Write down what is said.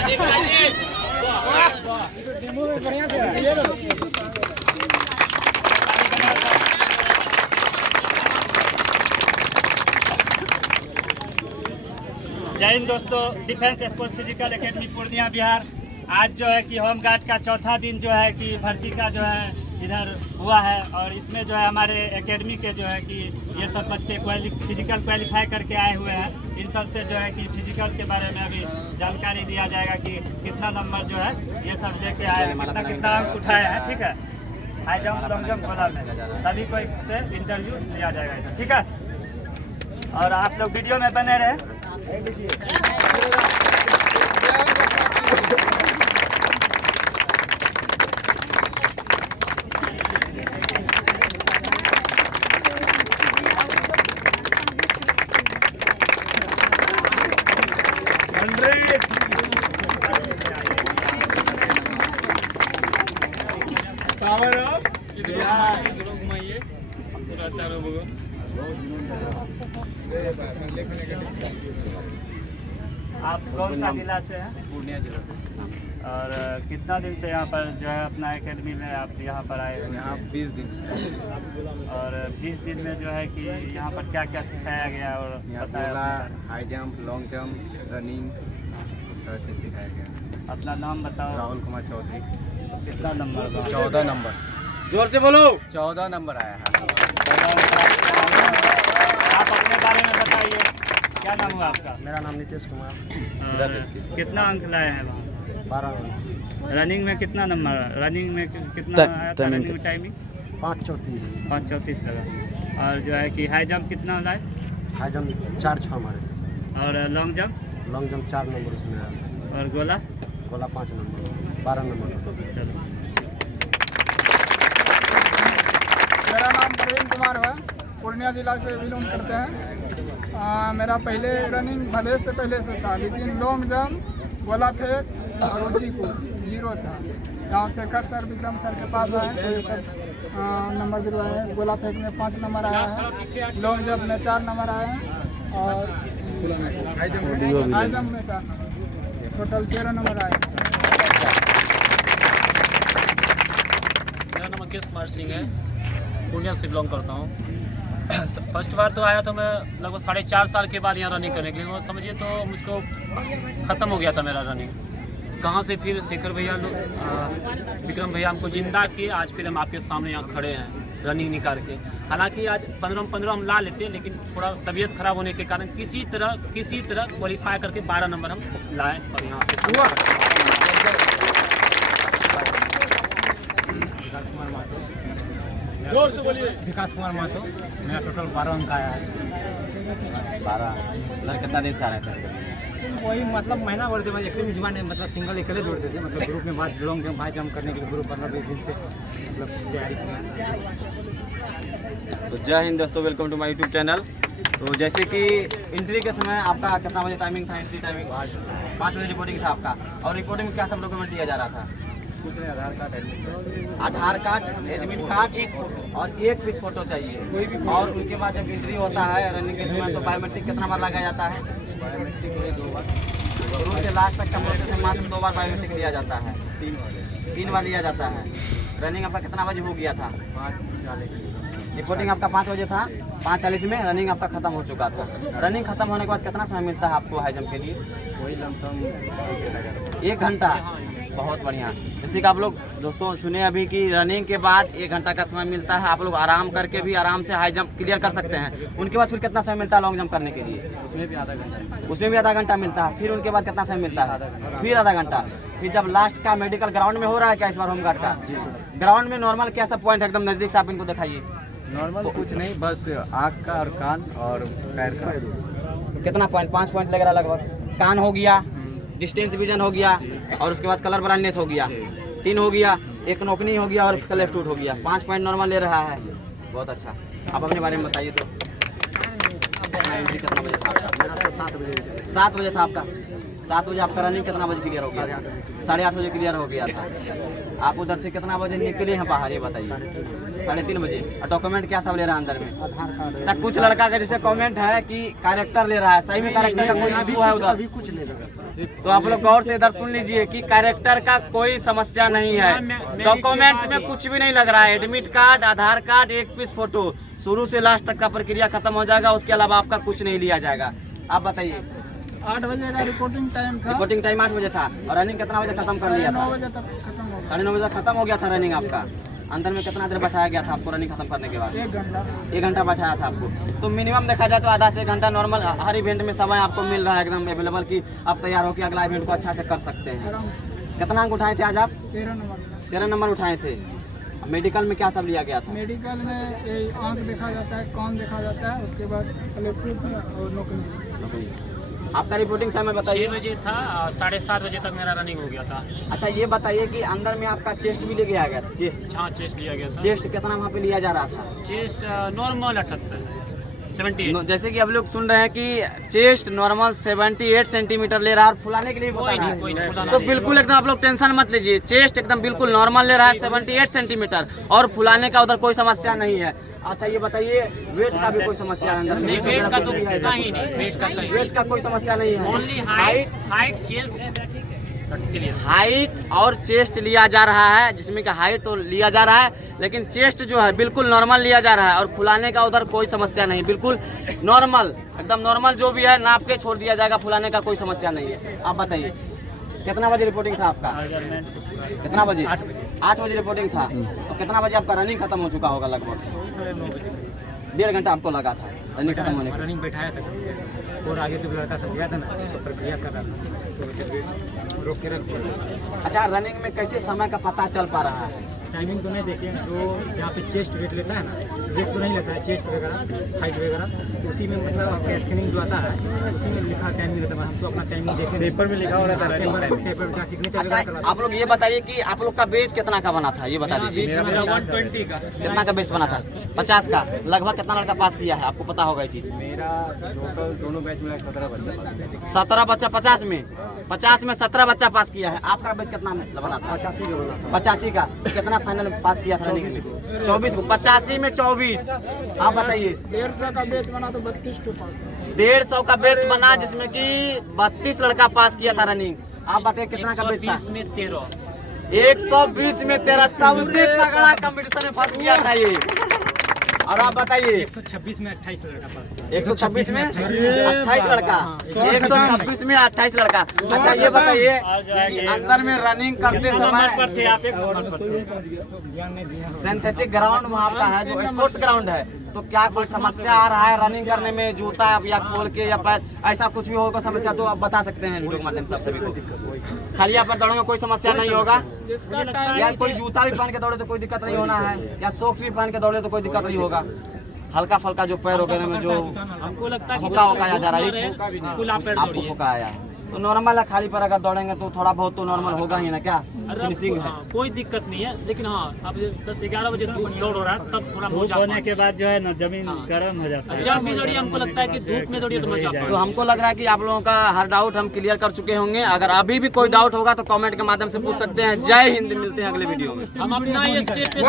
जय हिंद दोस्तों, defence sports physical academy Purnia Bihar. आज जो है कि होम गार्ड का चौथा दिन जो है कि भर्ती का जो है इधर हुआ है और इसमें जो है हमारे एकेडमी के जो है कि ये सब बच्चे फिजिकल क्वालिफाई करके आए हुए हैं। इन सब से जो है कि फिजिकल के बारे में अभी जानकारी दिया जाएगा कि कितना नंबर जो है ये सब लेके आए हैं, कितना अंक उठाए हैं। ठीक है, हाई जंप लॉन्ग जंप गोला में सभी को से इंटरव्यू लिया जाएगा इधर। ठीक है, और आप लोग वीडियो में बने रहे। पावर ऑफ घुमाइए पूरा चारों बगल। आप कौन सा जिला से हैं? पूर्णिया जिला से। और कितना दिन से यहाँ पर जो है अपना एकेडमी में आप यहाँ पर आए हुए यहाँ 20 दिन। और 20 दिन में जो है कि यहाँ पर क्या क्या सिखाया गया और यहाँ बताया? High jump, long jump, running सब चीज़ सिखाया गया। अपना नाम बताओ। राहुल कुमार चौधरी। कितना नंबर? 14 नंबर। जोर से बोलो। 14 नंबर आया है। आप अपने बारे में बताइए, क्या नाम हुआ आपका? मेरा नाम नीतीश कुमार। कितना अंक लाए हैं वहाँ? 12। रनिंग में कितना नंबर? रनिंग में कितना आया था? रनिंग में टाइमिंग 5:34। 5:34 लगा। और जो है कि हाई जंप कितना लाए? हाई जंप 4-6 मारे थे सर। और long jump? Long jump 4 number उसमें आया था सर। और गोला? गोला 5 नंबर, 12 नंबर। चलो। मेरा नाम प्रवीण कुमार है, पूर्णिया जिला से बिलोंग करते हैं। मेरा पहले रनिंग भले से पहले से था, लेकिन लॉन्ग जंप, गोला फेंक और ऊंची कूद 0 था। यहाँ शेखर सर, विक्रम सर के पास आए तो ये सब नंबर गिरवाए हैं। गोला फेंक में 5 नंबर आया है, लॉन्ग जंप में 4 नंबर आए हैं और हाई जंप में 4 नंबर, टोटल 13 नंबर आए हैं। मेरा नाम मुकेश कुमार सिंह है, पूर्णिया से बिलोंग करता हूँ। फर्स्ट बार तो आया तो मैं लगभग 4.5 साल के बाद यहाँ रनिंग करने के लिए, समझिए तो मुझको ख़त्म हो गया था मेरा रनिंग। कहाँ से फिर शेखर भैया लोग, विक्रम भैया हमको जिंदा किए, आज फिर हम आपके सामने यहाँ खड़े हैं रनिंग निकाल के। हालांकि आज 15 हम ला लेते, लेकिन थोड़ा तबीयत खराब होने के कारण किसी तरह क्वालिफाई करके 12 नंबर हम लाए और यहाँ जोर से बोलिए। विकास कुमार महतो। मेरा टोटल 12 अंक आया है। 12 कितना दिन से आ रहे थे? वही मतलब महीना भर से एक दिन जुआ ने मतलब सिंगल अकेले दौड़ते थे, मतलब ग्रुप में बात लॉन्ग जंप हाई जंप करने के लिए ग्रुप 15-20 दिन से मतलब तैयारी की। तो जय हिंद दोस्तों, welcome to my YouTube channel. तो जैसे कि एंट्री के समय आपका कितना बजे टाइमिंग था? एंट्री टाइमिंग 5 बजे रिपोर्टिंग था आपका। और रिपोर्टिंग में क्या सब डॉक्यूमेंट लिया जा रहा था? आधार कार्ड, एडमिट कार्ड और एक पीस फोटो चाहिए। और उनके बाद जब एंट्री होता है रनिंग के समय तो बायोमेट्रिक कितना बार लगाया जाता है? शुरू से लास्ट तक का प्रोसेस में मात्र 2 बार बायोमेट्रिक लिया जाता है। 3 बार लिया जाता है। रनिंग आपका कितना बजे हो गया था? 5:40। रिपोर्टिंग आपका 5 बजे था, 5:40 में रनिंग आपका खत्म हो चुका था। रनिंग खत्म होने के बाद कितना समय मिलता है आपको हाई जंप के लिए? वही लमसम 1 घंटा। बहुत बढ़िया। जैसे कि आप लोग दोस्तों सुने अभी कि रनिंग के बाद 1 घंटा का समय मिलता है। आप लोग आराम करके भी आराम से हाई जंप क्लियर कर सकते हैं। उनके बाद फिर कितना समय मिलता है लॉन्ग जंप करने के लिए? उसमें भी आधा घंटा। उसमें भी आधा घंटा मिलता है। फिर उनके बाद कितना समय मिलता है? फिर आधा घंटा। फिर जब लास्ट का मेडिकल ग्राउंड में हो रहा है क्या इस बार होमगार्ड का? जी सर। ग्राउंड में नॉर्मल क्या सब पॉइंट एकदम नज़दीक से आप इनको दिखाइए। नॉर्मल कुछ नहीं, बस आँख का और कान और पैर का। कितना पॉइंट? 5 पॉइंट लग रहा लगभग। कान हो गया, डिस्टेंस विजन हो गया और उसके बाद कलर ब्राइटनेस हो गया, 3 हो गया, एक नोकनी हो गया और उसका लेफ्ट टूट हो गया। 5 पॉइंट नॉर्मल ले रहा है। बहुत अच्छा। आप अपने बारे में बताइए। तो कितना बजे था आपका? मेरा तो 7 बजे। 7 बजे था आपका। 7 बजे आपका रनिंग कितना बजे क्लियर हो गया? 8:30 बजे क्लियर हो गया था। आप उधर से कितना बजे निकले हैं बाहर, ये बताइए? 3:30 बजे। और डॉक्यूमेंट क्या सब ले रहा है अंदर में? आधार कार्ड तो कुछ लड़का का जैसे कमेंट है कि कैरेक्टर ले रहा है, सही में कैरेक्टर का कोई इशू है उधर? अभी कुछ ले लगा। तो आप लोग गौर से इधर सुन लीजिए कि कैरेक्टर का कोई समस्या नहीं है, डॉक्यूमेंट्स में कुछ भी नहीं लग रहा है। एडमिट कार्ड, आधार कार्ड, 1 पीस फोटो, शुरू से लास्ट तक का प्रक्रिया खत्म हो जाएगा। उसके अलावा आपका कुछ नहीं लिया जाएगा। आप बताइए। 8 बजे का रिपोर्टिंग टाइम था, रिपोर्टिंग टाइम 8 बजे था और रनिंग कितना बजे खत्म कर लिया 9 था? बजे तक खत्म हो गया। 9:30 बजे खत्म हो गया था रनिंग आपका। अंदर में कितना देर बैठाया गया था आपको रनिंग खत्म करने के बाद? 1 घंटा। 1 घंटा बैठाया था आपको। तो मिनिमम देखा जाए तो आधा से 1 घंटा नॉर्मल हर इवेंट में समय आपको मिल रहा है एकदम अवेलेबल कि आप तैयार होकर अगला इवेंट को अच्छा से कर सकते हैं। आराम से। कितना अंक उठाए थे आज आप? 13 नंबर। 13 नंबर उठाए थे। मेडिकल में क्या सब लिया गया था? मेडिकल में ये आँख देखा जाता है, कान देखा जाता है, उसके बाद इलेक्ट्रिक और नौकरी। आपका रिपोर्टिंग समय 6 बताइए। बजे था और 7:30 बजे तक मेरा रनिंग हो गया था। अच्छा ये बताइए कि अंदर में आपका चेस्ट भी लेके आ गया था? चेस्ट, हाँ चेस्ट लिया गया था। चेस्ट कितना वहाँ पे लिया जा रहा था? Chest normal 78, 78। जैसे कि अब लोग सुन रहे हैं कि चेस्ट नॉर्मल 78 सेंटीमीटर ले रहा है और फुलाने के लिए बता रहा है। कोई नहीं, फुलाना तो नहीं। बिल्कुल एकदम आप लोग टेंशन मत लीजिए, चेस्ट एकदम बिल्कुल नॉर्मल ले रहा है 78 सेंटीमीटर और फुलाने का उधर कोई समस्या नहीं है। अच्छा ये बताइए वेट का भी कोई समस्या है अंदर में? नहीं, वेट का तो कहीं नहीं, वेट का कहीं वेट का कोई समस्या नहीं है। ओनली हाइट चेस्ट के लिए। हाइट और चेस्ट लिया जा रहा है, जिसमें कि हाइट तो लिया जा रहा है लेकिन चेस्ट जो है बिल्कुल नॉर्मल लिया जा रहा है और फुलाने का उधर कोई समस्या नहीं, बिल्कुल नॉर्मल एकदम नॉर्मल जो भी है नाप के छोड़ दिया जाएगा, फुलाने का कोई समस्या नहीं है। आप बताइए कितना बजे रिपोर्टिंग था आपका? कितना बजे? 8 बजे रिपोर्टिंग था। तो कितना बजे आपका रनिंग खत्म हो चुका होगा? लगभग 1.5 घंटा आपको लगा था रनिंग खत्म होने का। रनिंग बैठाया था और आगे जो लड़का सब गया था ना उसको प्रक्रिया कर रहा था तो जब रोक के रख दिया। अच्छा रनिंग में कैसे समय का पता चल पा रहा है? टाइमिंग तो नहीं देखे, तो जहाँ पे चेस्ट वेट लेता है ना, वेट तो नहीं लेता है, चेस्ट वगैरह हाइट वगैरह, तो उसी में मतलब आपका स्कैनिंग जो आता है उसी में लिखा टाइमिंग रहता है। हम तो अपना टाइमिंग देखे, पेपर में लिखा हो रहा था, पेपर का सिग्नेचर। अच्छा आप लोग ये बताइए कि आप लोग का बेच कितना का बना था, ये बता दीजिए। 120 का। कितना का बेच बना था? 50 का। लगभग कितना लड़का पास किया है आपको पता होगा ये चीज? मेरा टोटल दोनों बैच में 17 बच्चे 17 बच्चा 50 में 17 बच्चा पास किया है। आपका बेच कितना में बना था? 85 का बना था। 85 का। कितना फाइनल पास किया था? 24 को। 85 में 24। आप बताइए। 150 का बैच बना तो 32 टू पास। 150 का बैच बना जिसमें कि 32 लड़का पास किया था रनिंग। आप बताइए कितना का बैच था? 120 में 13। 120 में 13। सबसे तगड़ा कंपटीशन में फंस गया था ये। और आप बताइए 126 में 28 लड़का पास किया। 126 में 28 लड़का। 126 में 28 लड़का। अच्छा ये बताइए कि अंदर में रनिंग करते समय पर थे आप, एक नंबर पर थे। सिंथेटिक ग्राउंड वहाँ का है जो स्पोर्ट्स ग्राउंड है, तो क्या कोई समस्या आ रहा है रनिंग करने में? जूता या खोल के या पैर ऐसा कुछ भी होगा समस्या तो आप बता सकते हैं वीडियो के माध्यम से सभी को। खाली आप दौड़ोगे कोई समस्या नहीं होगा? या कोई जूता भी पहन के दौड़े तो कोई दिक्कत नहीं होना है, या सॉक्स भी पहन के दौड़े तो कोई दिक्कत नहीं होगा? हल्का फल्का जो पैर वगैरह में जो हमको लगता है कि होका होका आ जा रहा है, फुल आप पैर आपको दौड़िए। होका आया तो नॉर्मल है। खाली पर अगर दौड़ेंगे तो थोड़ा बहुत तो नॉर्मल होगा ही ना, क्या फिनिशिंग है? हाँ, कोई दिक्कत नहीं है, लेकिन हाँ अब 10-11 बजे धूप दौड़ हो रहा है तब थोड़ा धूप मजा होने के बाद जो है ना जमीन गर्म हो जाता है। जब भी दौड़िए हमको लगता है कि धूप में दौड़िए तो मजा आता तो है। हमको लग रहा है कि आप लोगों का हर डाउट हम क्लियर कर चुके होंगे। अगर अभी भी कोई डाउट होगा तो कमेंट के माध्यम से पूछ सकते हैं। जय हिंद, मिलते हैं अगले वीडियो में। हम अपना ये स्टेप पे